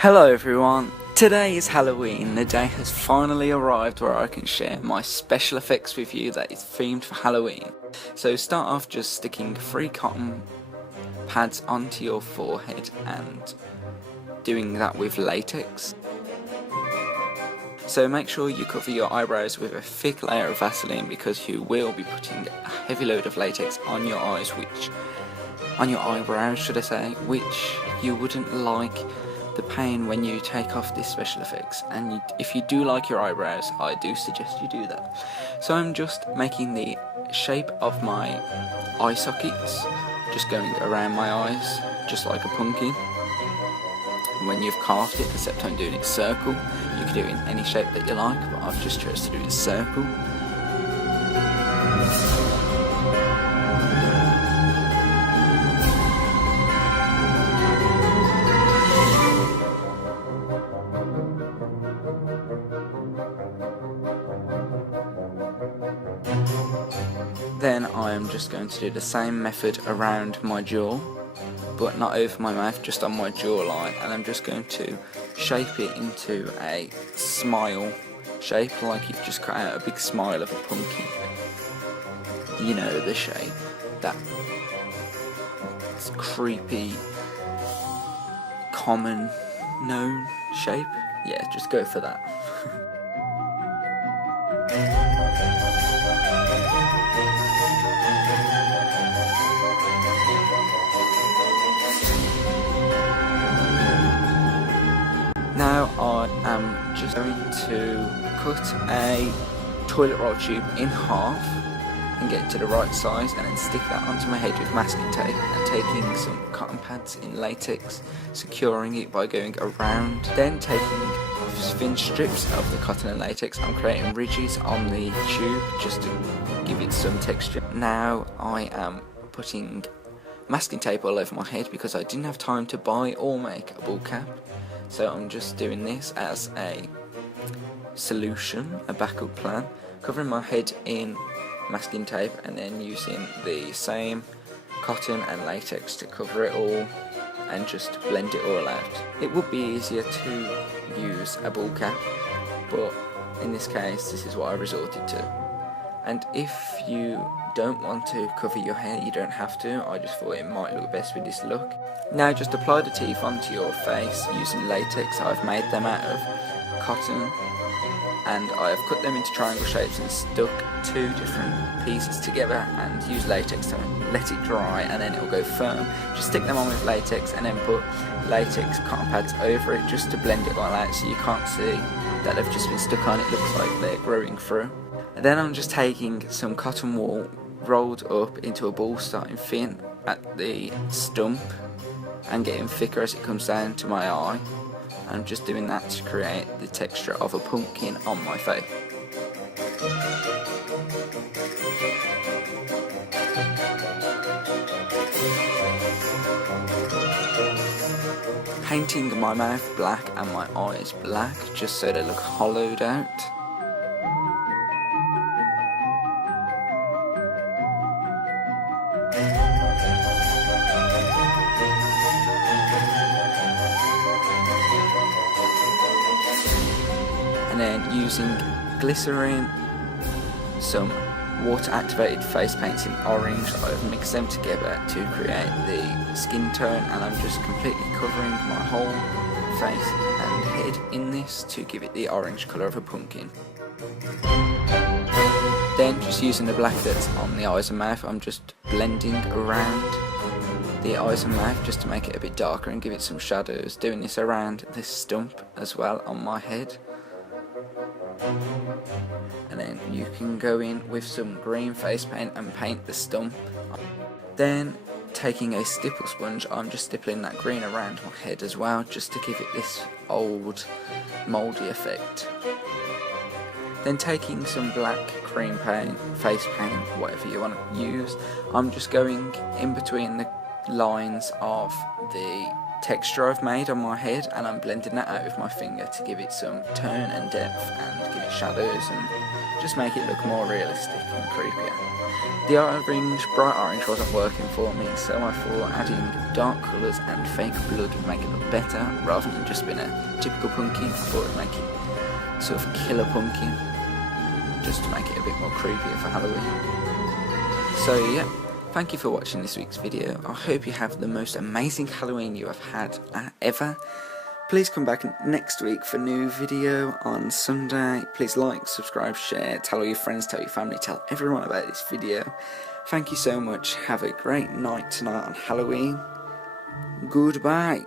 Hello everyone, today is Halloween. The day has finally arrived where I can share my special effects with you that is themed for Halloween. So start off just sticking 3 cotton pads onto your forehead and doing that with latex. So make sure you cover your eyebrows with a thick layer of Vaseline because you will be putting a heavy load of latex on your eyes, on your eyebrows should I say, which you wouldn't like the pain when you take off this special effects, and if you do like your eyebrows, I do suggest you do that. So I'm just making the shape of my eye sockets, just going around my eyes, just like a pumpkin. When you've carved it, except I'm doing it circle. You can do it in any shape that you like, but I've just chose to do it circle. Then I am just going to do the same method around my jaw, but not over my mouth, just on my jawline, and I'm just going to shape it into a smile shape, like you've just cut out a big smile of a pumpkin. You know the shape, that creepy, common, known shape. Yeah, just go for that. Now I am just going to cut a toilet roll tube in half and get it to the right size, and then stick that onto my head with masking tape and taking some cotton pads in latex, securing it by going around, then taking thin strips of the cotton and latex. I'm creating ridges on the tube just to give it some texture. Now I am putting masking tape all over my head because I didn't have time to buy or make a ball cap. So I'm just doing this as a solution, a backup plan, covering my head in masking tape and then using the same cotton and latex to cover it all and just blend it all out. It would be easier to use a ball cap, but in this case this is what I resorted to. And if you don't want to cover your hair, you don't have to. I just thought it might look best with this look. Now just apply the teeth onto your face using latex. I've made them out of cotton and I have cut them into triangle shapes and stuck 2 different pieces together and use latex to let it dry, and then it will go firm. Just stick them on with latex and then put latex cotton pads over it just to blend it all out so you can't see that they've just been stuck on. It looks like they're growing through. And then I'm just taking some cotton wool rolled up into a ball, starting thin at the stump and getting thicker as it comes down to my eye. I'm just doing that to create the texture of a pumpkin on my face. Painting my mouth black and my eyes black just so they look hollowed out. And then using glycerin, some water activated face paints in orange, I've mixed them together to create the skin tone, and I'm just completely covering my whole face and head in this to give it the orange colour of a pumpkin. Then just using the black that's on the eyes and mouth, I'm just blending around the eyes and mouth just to make it a bit darker and give it some shadows, doing this around this stump as well on my head. And then you can go in with some green face paint and paint the stump. Then taking a stipple sponge, I'm just stippling that green around my head as well, just to give it this old mouldy effect. Then taking some black cream paint, face paint, whatever you want to use, I'm just going in between the lines of the texture I've made on my head, and I'm blending that out with my finger to give it some tone and depth and give it shadows and just make it look more realistic and creepier. The bright orange wasn't working for me, so I thought adding dark colours and fake blood would make it look better rather than just being a typical pumpkin. I thought it would make it sort of killer pumpkin, just to make it a bit more creepier for Halloween. So yeah, thank you for watching this week's video. I hope you have the most amazing Halloween you have had ever. Please come back next week for a new video on Sunday. Please like, subscribe, share, tell all your friends, tell your family, tell everyone about this video. Thank you so much. Have a great night tonight on Halloween. Goodbye.